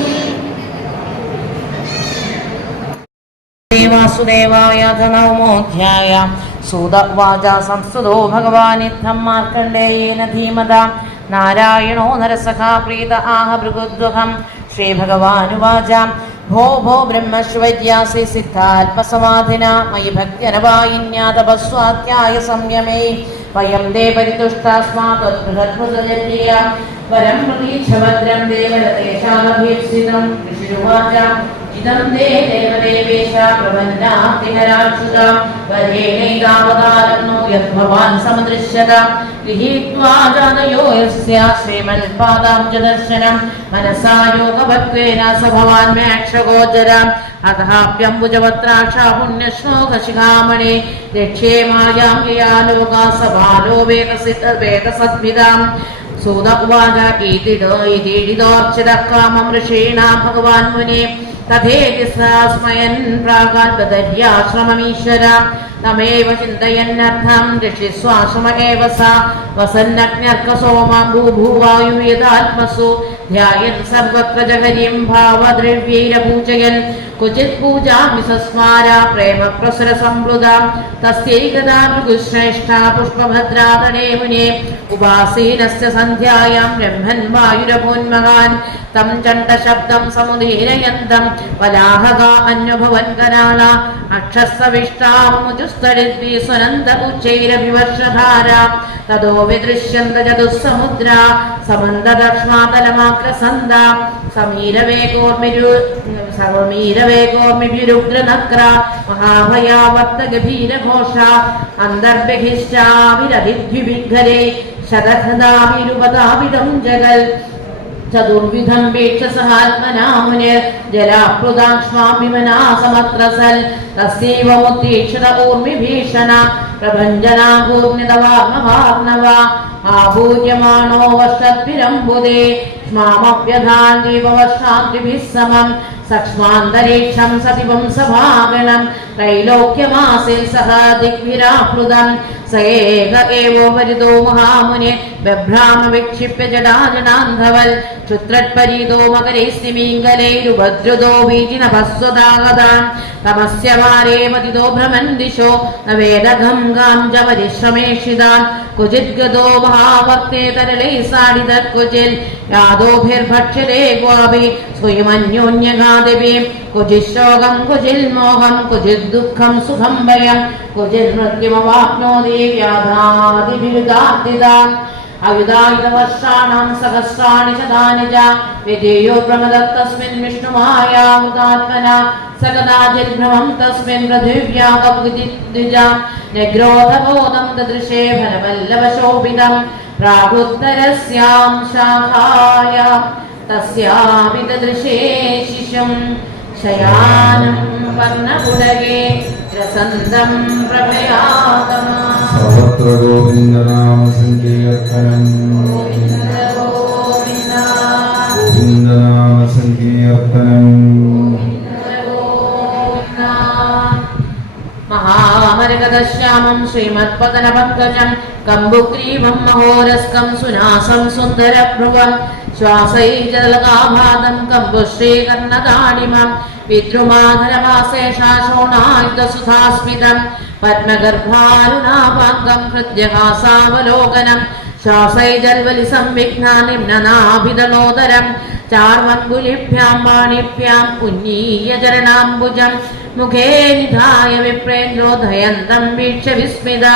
വാസുദേവായ നവമോധ്യായ സൂതവാച സംസ്തുതോ ഭഗവാനിത്തം മാർക്കണ്ഡേയേന ധീമതാ നാരായണോ നരസഖാ പ്രീത ആഹ ഭൃഗുദ്വഹം ശ്രീഭഗവാനുവാച ഭോ ഭോ ബ്രഹ്മശ്വര്യാസി സിദ്ധാത്മസമാധിന മയി ഭക്ത്യനവായിന്യാതപസ്വാധ്യായ സംയമേ വയം ദേ പരിതുഷ്ടാസ്മാത്വദ്ബൃഹദ്ഭുതജന്യ വരം പ്രതീക്ഷ ഭദ്രം ദേവരതേഷാമഭീപ്സിതം ഋഷിരുവാച ഇദം ദേ ദേവദേവേശ പ്രപന്നാതിഹരാക്ഷുത വരേണൈതാവതാരം നോ യദ്ഭവാൻ സമദൃശ്യത ഗൃഹീത്വാ ജാതയോ യസ്യ ശ്രീമൽപാദാബ്ജദർശനം മനസാ യോഗഭക്ത്വേന സ ഭവാൻ മേക്ഷഗോചരം അഥാപ്യംബുജവത്രാക്ഷാ പുണ്യശ്ലോകശിഖാമണി രക്ഷേ മായാം യയാലോകാ സഭാലോ വേദസദ്ഭിതാം സൂത ഉവാച ഈതിഡിതോർച്ചിതഃ കാമം ഋഷീണാ ഭഗവാൻ മുനെ തഥേതി സ്മയൻ പ്രാഗാൽപദര്യാശ്രമമീശ്വര തമേവ ചിന്തയന്നർത്ഥം ഋഷിസ്വാശ്രമ ഏവ സ വസന്നഗ്ന്യർക്കസോമാം ഭൂഭൂവായുയതാത്മസു ധ്യായൻ സർവത്ര ജഹരിം ഭാവദ്രവ്യൈരപൂജയൻ ക്വചിത് പൂജാമി സസ്മാര പ്രേമ പ്രസര സംപ്ലുത തസ്യൈകദാ ഭൃഗുശ്രേഷ്ഠ പുഷ്പഭദ്രാതടേ മുനെ ഉപാസീനസ്യ സന്ധ്യായാം ബ്രഹ്മൻ വായുരഭോന്മഹാൻ തം ചണ്ഡശബ്ദം സമുദീരയന്തം വലാഹക അന്വഭവൻ കരാള അക്ഷസ്സവിഷ്ടാമുജുസ്തടിദ്വി സ്വനന്ത ഉച്ചൈരഭിവർഷധാര തദോ വിദൃശ്യന്ത ചതുസ്സമുദ്ര സമന്തദക്ഷ്മാതലമാക്രസന്ത സമീരവേഗോർമിരുഗ്രനക്ര മഹാഭയാവർത്ത ഗഭീരഘോഷ അന്തർബഹിശ്ചാവിരതിദ്വിവിഘ്നരേ ശതഹൃദാവിരുപതാവിധം ജഗൽ ചതുർവിധം വീക്ഷസഹാത്മനാമുനിർ ജലാപ്ലുതാക്ഷ്മാഭിമനാ സമത്രസൽ തസ്യൈവ മുത്തീക്ഷത ഊർമിഭീഷണ പ്രഭഞ്ജനാകൂർണിതവാർണവാർണവ ആഭൂര്യമാണോ വർഷദ്ഭിരംബുദേ ക്ഷ്മാമഭ്യധാന്തീപവർഷാന്തിഭിः സമം സക്ഷ്മാന്തരീക്ഷം സതിവം സഭാഗണം ത്രൈലോക്യമാസിൽ സഹ ദിഗ്ഭിരാപ്ലുതം स एक एवोपरितो महामुने बभ्राम विक्षिप्य जडाजडान्धवल् क्षुत्रट्परीतो मकरैस्तिमिङ्गलैरुभद्रुतो वीजिनभस्वदागतान् तमस्य वारे मतितो भ्रमन् दिशो न वेदघं गां च परिश्रमेषितान् क्वचिद्गतो महावर्ते तरलैः साडितः क्वचिन् यादोभिर्भक्ष्यते क्वापि स्वयमन्योन्यघातिभिः क्वचिच्छोकं क्वचिन्मोहं क्वचिद्दुःखं सुखं भयं क्वचिन्मृत्युमवाप्नोति व्याधादिभिरुदार्थितान् अयुधायुधवर्षाणां सहस्राणि शतानि च विधेयो प्रमदत्तस्मिन् विष्णुमायामुदात्मना स कदाचिद्भ्रमं तस्मिन् पृथिव्यागद्विजा निग्रोधबोधं ददृशे फलवल्लभशोभितं प्रागुत्तरस्यां शाखायां तस्यापि ददृशे शिशुं शयानं वर्णपुडगे रसन्दं प्रभयातमा सर्वत्र गोविन्दनाम संकीर्तनं गोविन्दनाम संकीर्तनं महामरगदश्यामं श्रीमत्पदनपङ्कजं कम्बुग्रीवं महोरस्कं सुनासं सुन्दरभ्रुवं श्वासैर्जलकाभादं कम्बुश्रीकर्णदाडिमं पितृमाधरमासेषाशोणायुधसुधास्मितं पद्मगर्भारुणापाङ्गं हृद्यहासावलोकनं श्वासैर्जल्वलिसंविघ्ना निम्ननाभिदलोदरं चार्वङ्गुलिभ्यां वाणिभ्याम् उन्नीय चरणाम्बुजं मुखे निधाय विप्रेन्द्रोदयन्तं वीक्ष्य विस्मिता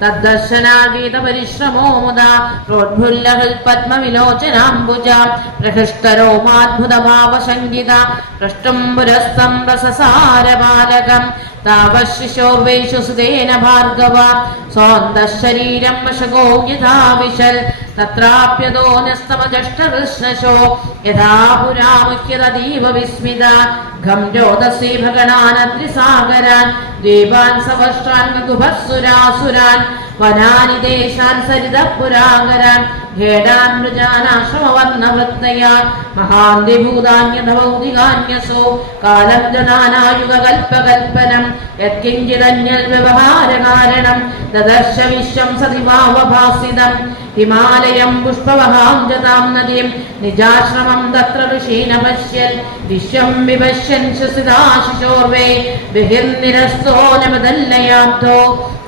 तद्दर्शनागीतपरिश्रमो मुदा प्रोद्भुल्लहल्पद्मविलोचनाम्बुजा प्रहृष्टरोमाद्भुतभावसङ्गिता प्रष्टुम्बुरस्तं रससारबालकं तावशिशोर्वैषु सुतेन भार्गव सौन्दशरीरं वशगो यथा विशल् तत्राप्यतो न्यस्तमजष्टकृष्णशो यथा पुरा मुह्यततीव विस्मिता घं ज्योतसि भगणानद्रिसागरान् द्वीपान् सवष्ट्रान् गुभस्सुरासुरान् वनानि देशान् सरितः पुरागरान् घेडान् मृजानाश्रमवर्णवृत्तया महान्तिभूतान्यथभौतिकान्यसो कालं जनानायुगकल्पकल्पनं यत्किञ्चिदन्यव्यवहारकारणं ददर्श विश्वं सदिवावभासितं हिमालयं पुष्पवहां जतां नदीं निजाश्रमं तत्र ऋषीन् पश्यन् विश्वं विपश्यन् श्वसिताशिशोर्वे विहिर्निरस्तो नमदल्लयाब्धो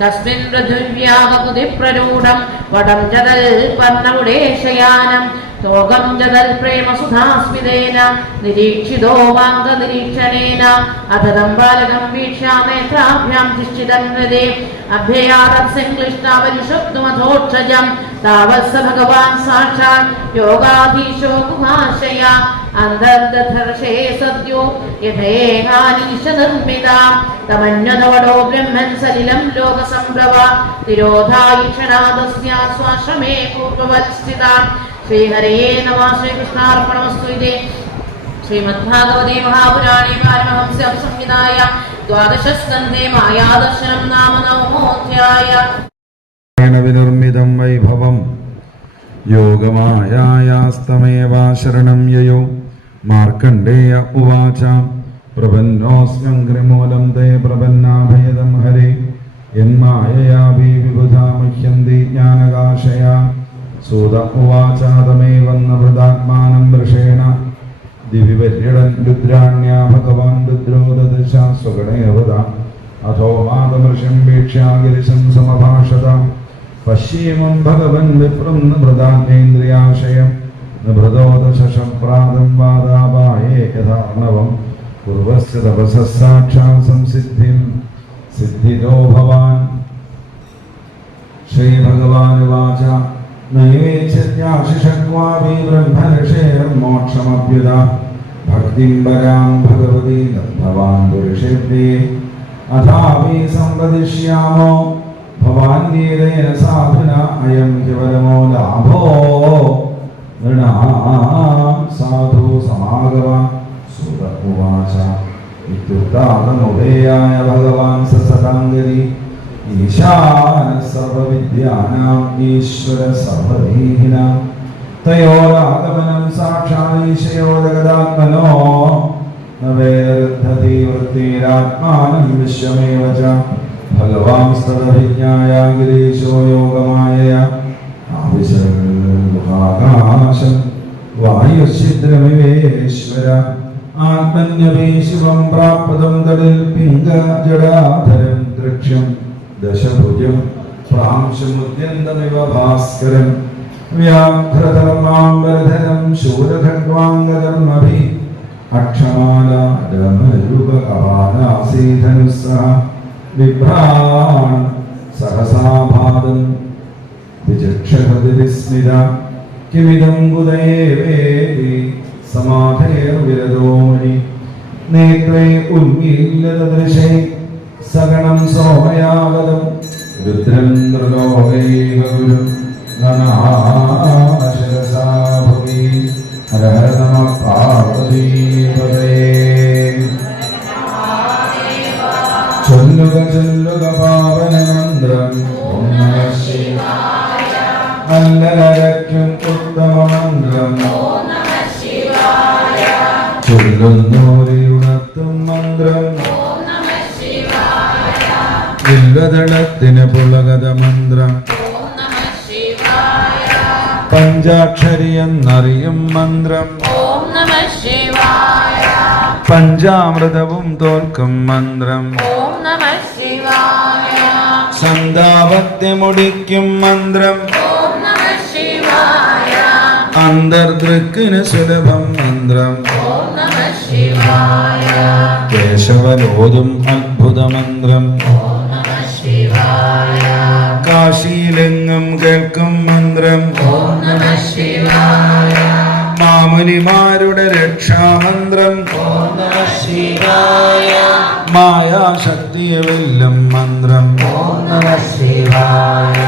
तस्मिन् पृथिव्यागकुतिप्ररूढं वडं जदल्पर्णमुडेशयानं तोगं जदल्प्रेमसुधास्मितेन निरीक्षितो वाङ्गनिरीक्षणेन अधदं बालकं वीक्ष्यामेत्राभ्यां तिष्ठितं हृदे अभ्ययातं संक्लिष्टावलिषुप्तुमथोक्षजं तावत् स भगवान् साक्षात् योगाधीशो गुहाशया अन्तर्दधर्षे सद्यो यथेहानीशनिर्मिता तमन्यतवडो ब्रह्मन् सलिलं लोकसम्भ्रव तिरोधायिक्षणादस्या स्वाश्रमे पूर्ववत् स्थिता श्रीहरये नमः श्रीकृष्णार्पणमस्तु इति श्रीमद्भागवते महापुराणे पारमहंस्यां संहितायां द्वादशस्कन्धे मायादर्शनं नाम नवमोऽध्यायः विनिर्मितं वैभवं योगमायायास्तमेवा शरणं ययो मार्कण्डेय उवाच प्रपन्नोऽस्म्यङ्घ्रिमूलं ते प्रपन्नाभयदं हरे यन्मायया विबुधा मुह्यन्ति ज्ञानकाशया സൂത ഉവാചാതമേവം നൃതാത്മാനം വൃഷേണ ദിവിപര്യടൻ രുദ്രാണ്യാ ഭഗവാൻ രുദ്രോദശ സ്വഗണേവത അഥോ മാതമൃഷം വീക്ഷ്യാഗിരിശം സമഭാഷത പശ്യേമം ഭഗവൻ വിപ്രം നൃതാന്യേന്ദ്രിയാശയം നൃതോദശപ്രാതം വാദാപായേ യഥാർണവം പൂർവസ്യ തപസഃ സാക്ഷാത് സംസിദ്ധിം സിദ്ധിതോ ഭവാൻ. ശ്രീഭഗവാനുവാച നൈവേച്ഛത്യാശിഷക്വാപി ബ്രഹ്മർഷേർമോക്ഷമഭ്യുത ഭക്തിം പരാം ഭഗവതി ലബ്ധവാൻ പുരുഷേഭ്യേ അഥാപി സംവദിഷ്യാമോ ഭവാൻ ഗീതേന സാധുന അയം ഹി പരമോ ലാഭോ നൃണാം സാധു സമാഗമ. സൂത ഉവാച ഇത്യുക്താതമുപേയായ ഭഗവാൻ സസതാംഗതി ഈശാന സർവവിദ്യാനാം ഈശ്വര സർവദേഹിനാം തയോരാഗമനം സാക്ഷാദീശയോ ജഗദാത്മനോ ന വേദരുദ്ധതി വൃത്തിരാത്മാനം വിശ്വമേവ ച ഭഗവാൻ സ്തദഭിജ്ഞായ ഗിരീശോ യോഗമായയ ആകാശം വായുഛിദ്രമിവേശ്വര ആത്മന്യപി ശിവം പ്രാപ്തം തടിൽ പിംഗ ജടാധരം ദൃക്ഷ്യം ദശഭുജം പ്രാംശമുദ്യന്തമിവ ഭാസ്കരം വ്യാഘ്രധർമാംബരധരം ശൂരഖഡ്വാംഗധർമ്മഭി അക്ഷമാലാസീധനുസ്സഹ വിഭ്രാൺ സഹസാഭാദം വിചക്ഷഹൃതിസ്മിത കിമിദം കുതയേവേദി സമാധേർവിരദോ മുനി നേത്രേ ഉന്മീല്യതദൃശേ സഗണം സോമയാഗതം രുദ്രം ത്രിലോകൈകഗുരു നനാശിരസാ ഭുവി ഹര ഹര നമ പാർവതീപതേ. ചൊല്ലുക ചൊല്ലുക പാവനമന്ത്രം ഓം നമഃ ശിവായ. നല്ലരയ്ക്കും ഉത്തമ മന്ത്രം ഓം നമഃ ശിവായ. ചൊല്ലുന്നോരിയുണർത്തും മന്ത്രം ഓം നമഃ ശിവായ. വില്വദളത്തിന് പുളകത മന്ത്രം ഓം നമഃ ശിവായ. പഞ്ചാക്ഷരി എന്നറിയും മന്ത്രം ഓം നമഃ ശിവായ. പഞ്ചാമൃതവും തോൽക്കും മന്ത്രം ഓം നമഃ ശിവായ. സന്താപത്യമൊടിക്കും മന്ത്രം ഓം നമഃ ശിവായ. അന്തർദൃക്കിന് സുലഭം മന്ത്രം ഓം നമഃ ശിവായ. കേശവലോതും അത്ഭുത മന്ത്രം ഓം നമഃ ശിവായ. കാശിയിലെങ്ങും കേൾക്കും മന്ത്രം ഓം നമഃ ശിവായ. മാമുനിമാരുടെ രക്ഷാമന്ത്രം ഓം നമഃ ശിവായ. മായാശക്തിയെ വെല്ലും മന്ത്രം ഓം നമഃ ശിവായ.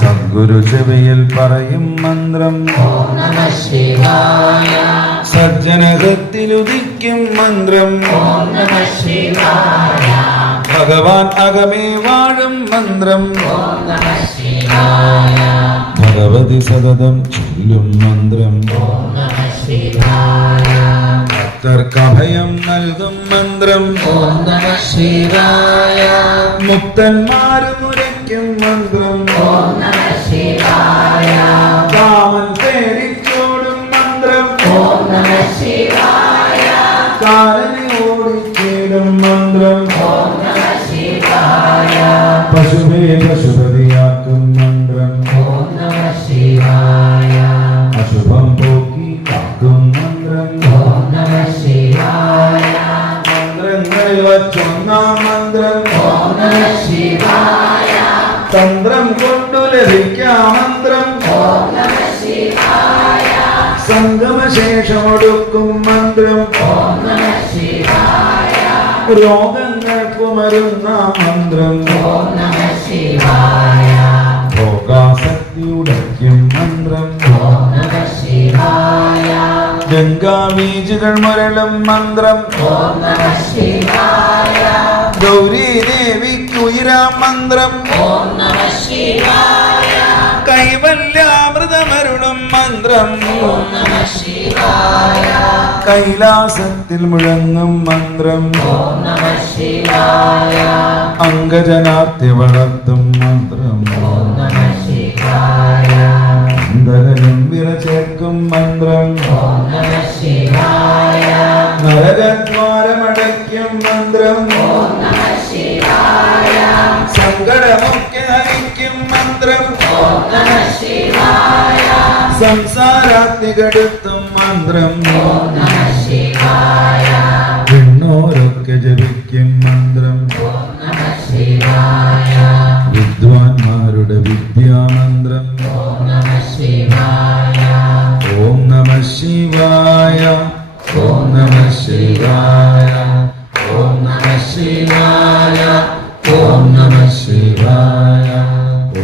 സദ്ഗുരു ചെവിയിൽ പറയും മന്ത്രം ഓം നമഃ ശിവായ. സജ്ജനകത്തിലുദിക്കും മന്ത്രം ഓം നമഃ ശിവായ. ഭഗവാൻ അകമേ വാഴും മന്ത്രം ഓം നമഃ ശിവായ. ഭഗവതി സതതം ചൊല്ലും മന്ത്രം ഓം നമഃ ശിവായ. ഭക്തർക്കഭയം നൽകും മന്ത്രം ഓം നമഃ ശിവായ. മുക്തന്മാരും ഉരയ്ക്കും മന്ത്രം ഓം നമഃ ശിവായ. കാമൻ തേടിച്ചോടും മന്ത്രം ഓം നമഃ ശിവായ. കാലനെ ഓടിച്ചേടും മന്ത്രം ഓം നമഃ ശിവായ. പശുവേ പശുപതിയാക്കും മന്ത്രം ഓം നമഃ ശിവായ. അശുഭം പോക്കി കാക്കും മന്ത്രം ഓം നമഃ ശിവായ. മന്ത്രങ്ങളിൽ വച്ചൊന്നാം മന്ത്രം ഓം നമഃ ശിവായ. തന്ത്രം കൊണ്ടു ലഭിക്കാം മന്ത്രം ഓം നമഃ ശിവായ. സംഗമശേഷമൊടുക്കും മന്ത്രം ഓം നമഃ ശിവായ. രോഗങ്ങൾക്ക് മരുന്ന മന്ത്രം ഓം നമഃ ശിവായ. ഭോഗാസക്തി ഉടയ്ക്കും മന്ത്രം ഓം നമഃ ശിവായ. ഗംഗാബീജുകൾ മുരളും മന്ത്രം ഓം നമഃ ശിവായ. ഗൗരീ ദേവിക്കുയിരാം മന്ത്രം ഓം നമഃ ശിവായ. കൈവല്യാമൃതമരുളും മന്ത്രം ഓം നമഃ ശിവായ. കൈലാസത്തിൽ മുഴങ്ങും മന്ത്രം ഓം നമഃ ശിവായ. അംഗജനാർത്തി വളർത്തും മന്ത്രം ഓം നമഃ ശിവായ. അന്ധകനും വിറച്ചേർക്കും മന്ത്രം നരകദ്വാരമടയ്ക്കും മന്ത്രം സങ്കടമൊക്കെ അരിക്കും മന്ത്രം സംസാരാഗ്നി കെടുത്തും മന്ത്രം വിണ്ണോരൊക്കെ ജപിക്കും മന്ത്രം വിദ്വാൻമാരുടെ വിദ്യാമന്ത്രം ഓം നമഃ ശിവായ ഓം നമഃ ശിവായ ഓം നമഃ ശിവായ ഓം നമഃ ശിവായ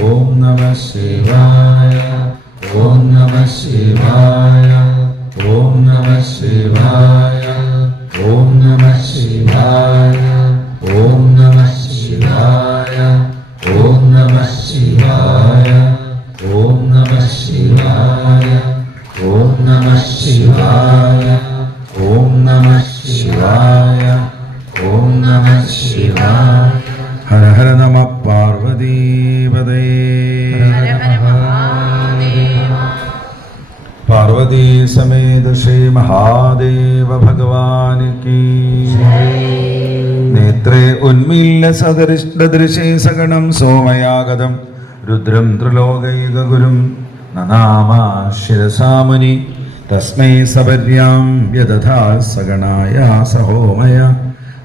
ഓം നമഃ ശിവായ ഓം നമഃ ശിവായ ഓം നമഃ ശിവായ ഓം നമഃ ശിവായ ഓം നമഃ ശിവായ ഓം നമഃ ശിവായ ഓം നമഃ ശിവായ ഓം നമഃ ശിവായ ഓം നമഃ ശിവായ ഓം നമഃ ശിവായ ഹര ഹര നമഃ പാർവതീപതേ പാർവതീ സമേത ശ്രീ മഹാദേവ ഭഗവാൻ കീ നേത്രേ ഉന്മീല സദൃശേ സഗണം സോമയാഗതം രുദ്രം ത്രിലോകൈകഗുരും നനാമാ ശിരസാമുനി തസ്മൈ സപര്യാം വ്യദധാ സഗണായ സഹോമയ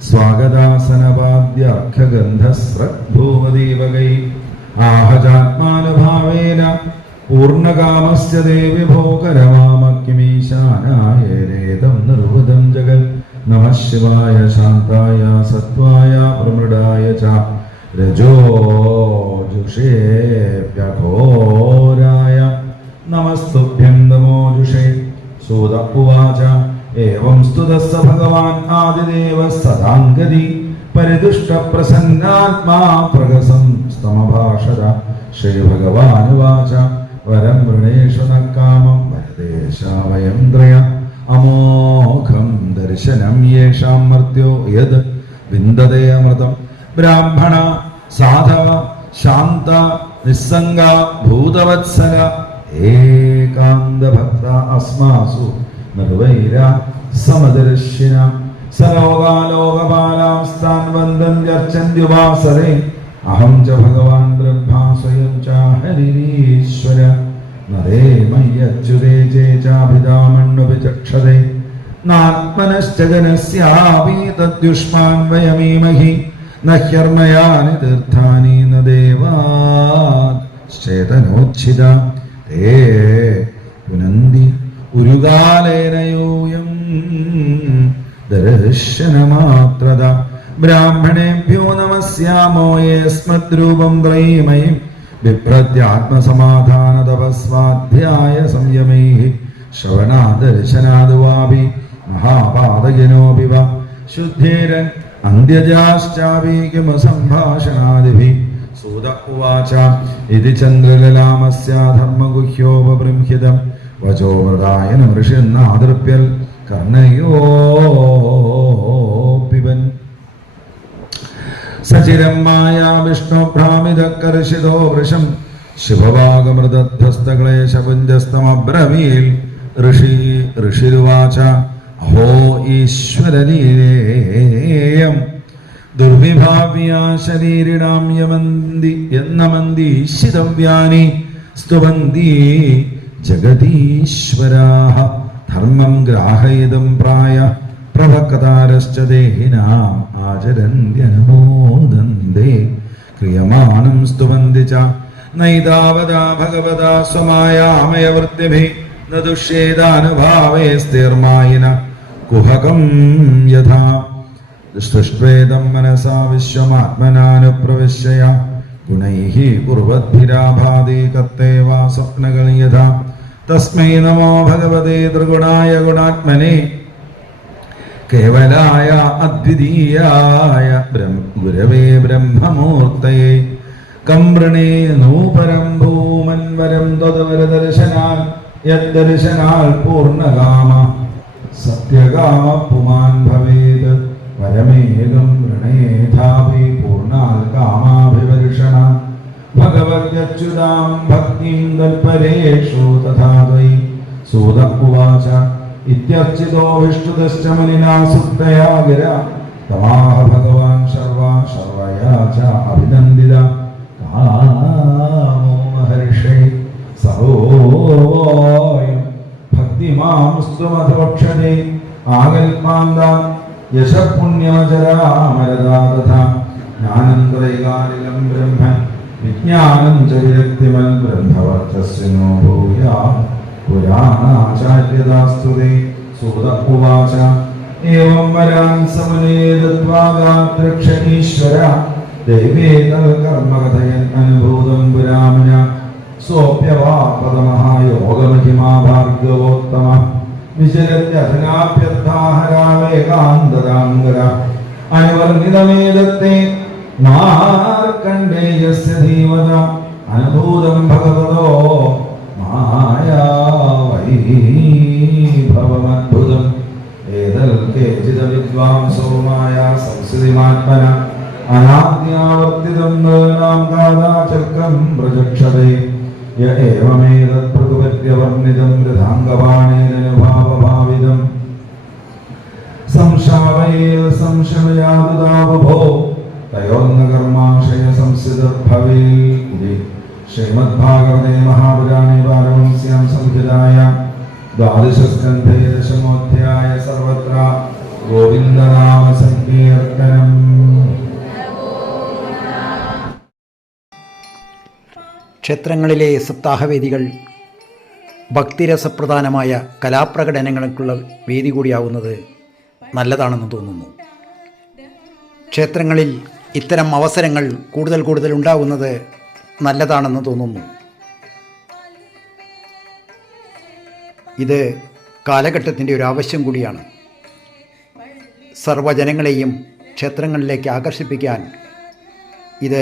സ്വാഗതാസനപാദ്യാഖ്യഗന്ധസ്രഗ്ഭൂമദീപകൈ ആഹജാത്മാനുഭാവേന പൂർണ്ണകാമസ്യ ദേവി ഭോകരമാമക്കിമീശാനായേതം നിർവൃതം ജഗൽ നമഃ ശിവായ ശാന്തായ സത്വായ പ്രമൃഡായ ച രജോജുഷേഭ്യഘോരായ നമസ്തുഭ്യം നമോജുഷേ സൂത ഉവാച ഏവം സ്തുതസ്സ ഭഗവാൻ ആദിദേവ സദാംഗതി പരിതുഷ്ടപ്രസന്നാത്മാ പ്രഹസം സ്തമഭാഷത ശ്രീഭഗവാനുവാച വരം വൃണേഷു ന കാമം വരദേശാവയം ത്രയ അമോഘം ദർശനം യേഷാം മർത്യോ യത് വിന്ദതേ അമൃതം ബ്രാഹ്മണ സാധവ ശാന്ത നിസ്സംഗ ഭൂതവത്സല ഏകാന്തഭക്ത അസ്മാസു നിർവൈര സമദർശിന സലോകാലോകപാലാംസ്താൻ വന്ദന്ത്യർച്ചന്ത്യുപാസരേ അഹം ച ഭഗവാൻ ബ്രഹ്മാ സ്വയം ച ഹരിരീശ്വര നരേ മയ്യച്യുതേ ചേ ചാഭിധാമണ്വപി ചക്ഷതേ നാത്മനശ്ച ജനസ്യാപി തദ്യുഷ്മാൻ വയമീമഹി ന ഹ്യർമയാനി തീർത്ഥാനി ന ദേവാശ്ചേതനോച്ഛിത തേ പുനന്തി ഉരുകാലേന യൂയം ദർശനമാത്രത ബ്രാഹ്മണേഭ്യോ നമസ്യാമോ യേസ്മദ്രൂപം ത്രയീമയീം ബിഭ്രത്യാത്മസമാധാന തപസ്വാധ്യായ സംയമൈഃ ശ്രവണാദർശനാദ് വാപി മഹാപാതകനോപി വ ശുദ്ധേരൻ അന്ത്യജാശ്ചാപി കിമ സംഭാഷണാദിഭിः സൂത ഉവാച ഇതി ചന്ദ്രലലാമസ്യ ധർമ്മഗുഹ്യോപബൃംഹിതം വചോ മൃതായനം ഋഷിന്നാദൃപ്യൽ കർണയോപിബൻ സചിരം മായാ വിഷ്ണുഭ്രാമിതകർഷിതോ വൃഷം ശുഭഭാഗമൃതധ്വസ്തക്ലേശപുഞ്ചസ്തമബ്രവീൽ ഋഷിരുവാച അഹോ ഈശ്വരലീലേയം ദുർവിഭാവ്യാ ശരീരിണാം യമന്ദീശിതവ്യാനി സ്തുവന്തി ജഗതീശ്വരാഃ ധർമ്മം ഗ്രാഹയിതും പ്രായ പ്രഭക്താരശ്ച ദേഹിനാം ആചരന്ത്യനുമോദന്തേ ക്രിയമാണം സ്തുവന്തി ച നൈതാവതാ ഭഗവതാ സ്വമായാമയവൃത്തിഭിः ന ദുഷ്യേതാനുഭാവേ സ്ഥിർമായിന കുഹകം യഥാ സൃഷ്ട്വേദം മനസാ വിശ്വമാത്മനാനുപ്രവിശ്യ ഗുണൈഃ കുർവദ്ഭിരാഭാതി കത്തേവാ സ്വപ്നകൾ യഥാ തസ്മൈ നമോ ഭഗവതേ ത്രിഗുണായ ഗുണാത്മനേ കേവലായ അദ്വിതീയായ ഗുരവേ ബ്രഹ്മമൂർത്തയേ കംവൃണേ നൂപരം ഭൂമൻവരം ത്വദ്വരദർശനാൽ യദ്ദർശനാൽ പൂർണ്ണകാമ സത്യകാമ പുമാൻ ഭവേത് വരമേകം വൃണേധാപി പൂർണ്ണാൽ കാമാഭിവർഷണ ഭഗവത്യച്യുതാം ഭക്തിം തൽപരേഷു തഥാ ത്വയി സൂത ഉവാച ഇത്യർച്ചിതോ വിഷ്ണുതശ്ച മുനിനാ സുപ്തയാ ഗിര തമാഹ ഭഗവാൻ ശർവയാ ച അഭിനന്ദിത കാമോ മഹർഷേ സഹോയം ഭക്തിമാമുസ്തുമധോക്ഷതേ ആകൽപാന്താ യശപുണ്യമചരാമരദാ തഥാ ജ്ഞാനന്ത്രൈകാലികം ബ്രഹ്മ വിജ്ഞാനം ച വിരക്തിമൽ ബ്രഹ്മവർച്ചസ്വിനോ ഭൂയാ പുരാണാചാര്യദാസ്തുതേ സൂത ഉവാച ഏവം വരാൻ സമനേ ദത്വാ ഗാത്രക്ഷണീശ്വര ദേവേതൽ കർമ്മകഥയൻ അനുഭൂതം പുരാമന സോപ്യവാപദമഹായോഗമഹിമാ ഭാർഗവോത്തമ വിചരത്യധനാഭ്യർത്ഥാഹരാവേകാന്തരാംഗര അനുവർണിതമേതത്തെ മാർക്കണ്ഡേയസ്യ ധീമത അനുഭൂതം ഭഗവതോ മായാ വൈഭവമദ്ഭുതം ഏതൽ കേചിത വിദ്വാംസോ മായാ സംസ്ഥിതിമാത്മന അനാദ്യാവർത്തിതം നാം കാദാചക്രം പ്രചക്ഷതേ യ ഏവമേതത് പ്രകൃപര്യവർണ്ണിതം രഥാംഗപാണേരനുഭാവഭാവിതം സംശാവയേൽ സംശമയാതുതാവഭോ തയോർന്ന കർമാശയ സംസ്ഥിതർഭവേൽ ഇതി ശ്രീമദ്ഭാഗവതേ മഹാപുരാണേ പാരമഹംസ്യാം സംഹിതായാം ദ്വാദശസ്കന്ധേ ദശമോധ്യായ സർവത്ര ഗോവിന്ദനാമ സങ്കീർത്തനം. ക്ഷേത്രങ്ങളിലെ സപ്താഹവേദികൾ ഭക്തിരസപ്രധാനമായ കലാപ്രകടനങ്ങൾക്കുള്ള വേദി കൂടിയാവുന്നത് നല്ലതാണെന്ന് തോന്നുന്നു. ക്ഷേത്രങ്ങളിൽ ഇത്തരം അവസരങ്ങൾ കൂടുതൽ ഉണ്ടാവുന്നത് നല്ലതാണെന്ന് തോന്നുന്നു. ഇത് കാലഘട്ടത്തിൻ്റെ ഒരു ആവശ്യം കൂടിയാണ്. സർവ്വജനങ്ങളെയും ക്ഷേത്രങ്ങളിലേക്ക് ആകർഷിപ്പിക്കാൻ ഇത്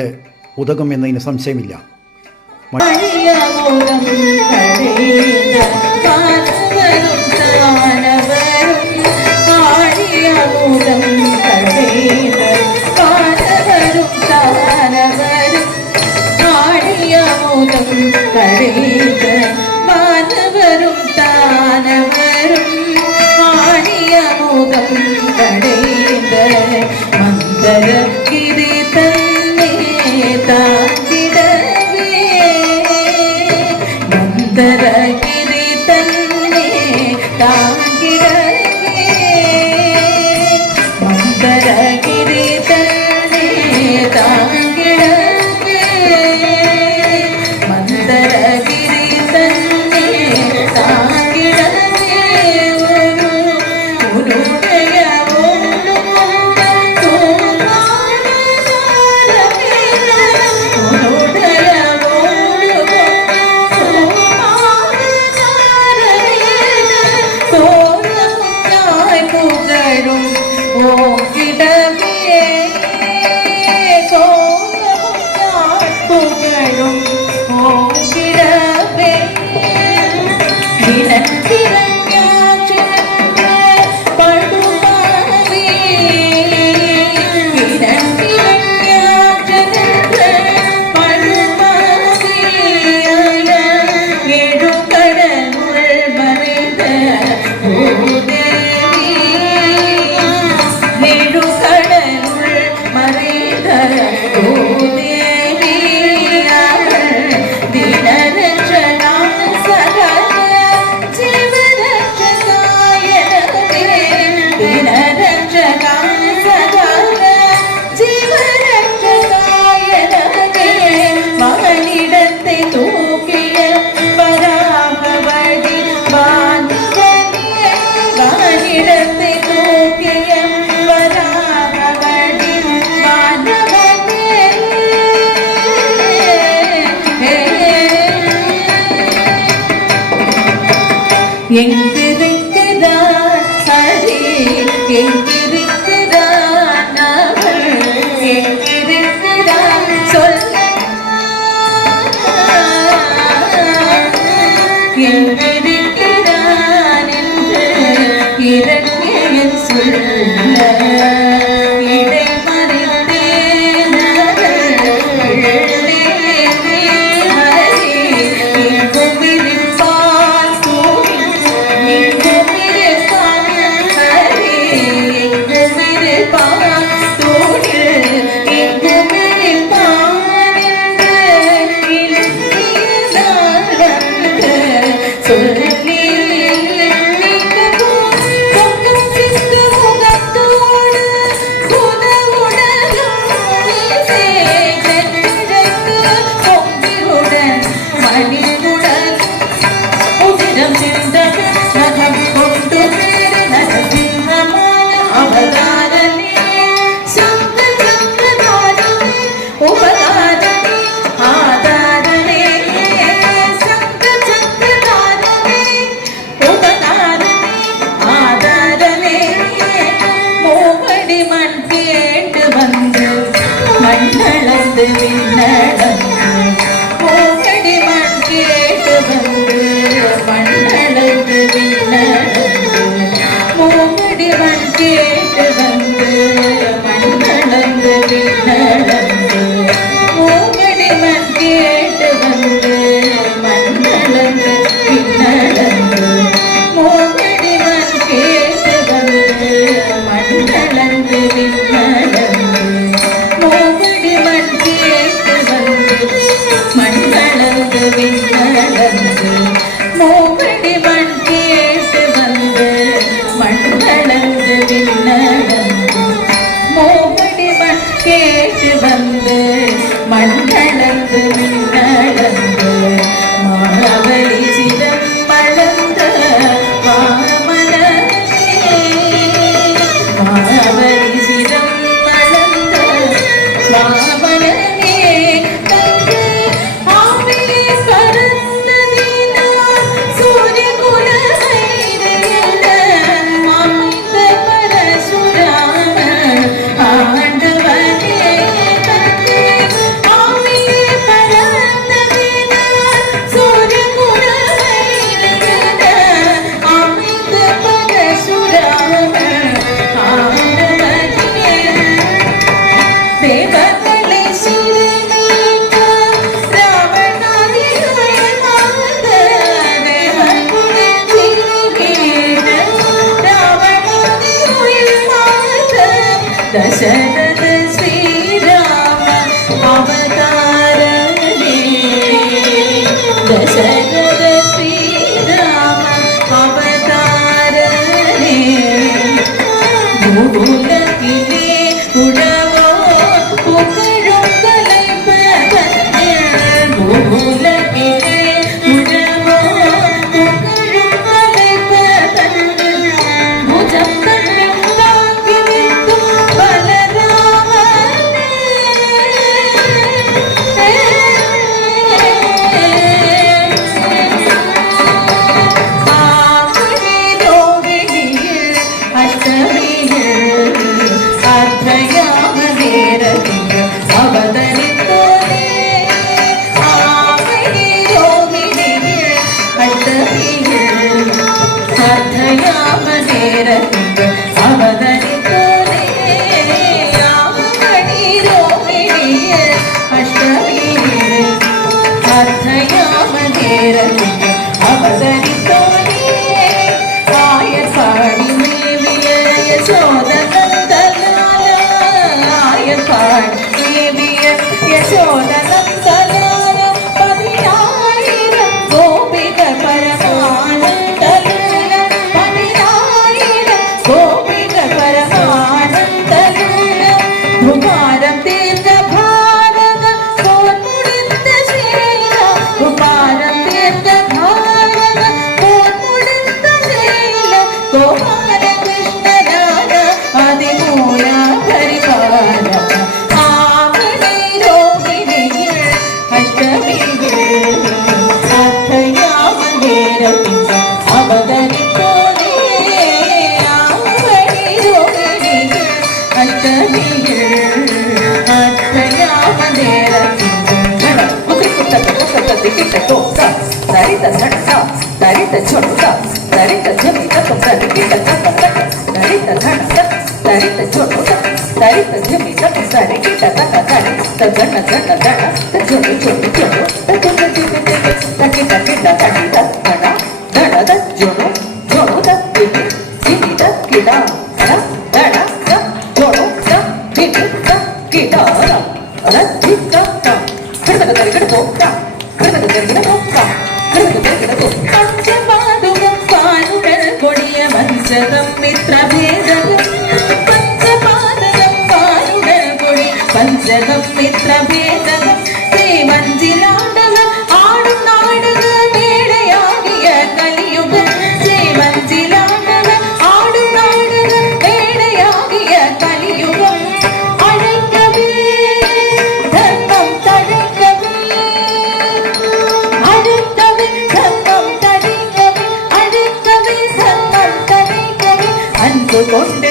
ഉതകുമെന്നതിന് സംശയമില്ല.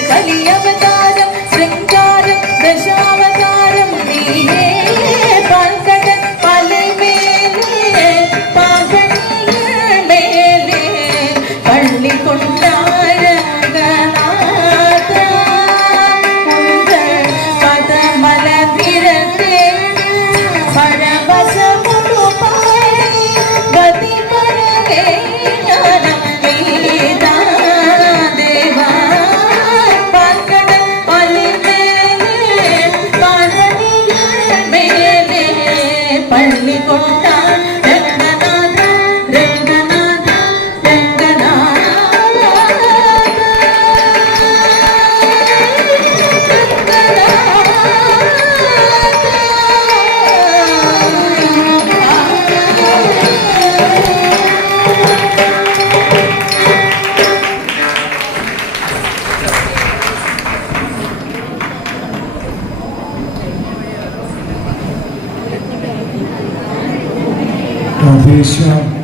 कलियवतारं श्रृंगारं दशावतारं नीये സർവേശ്വര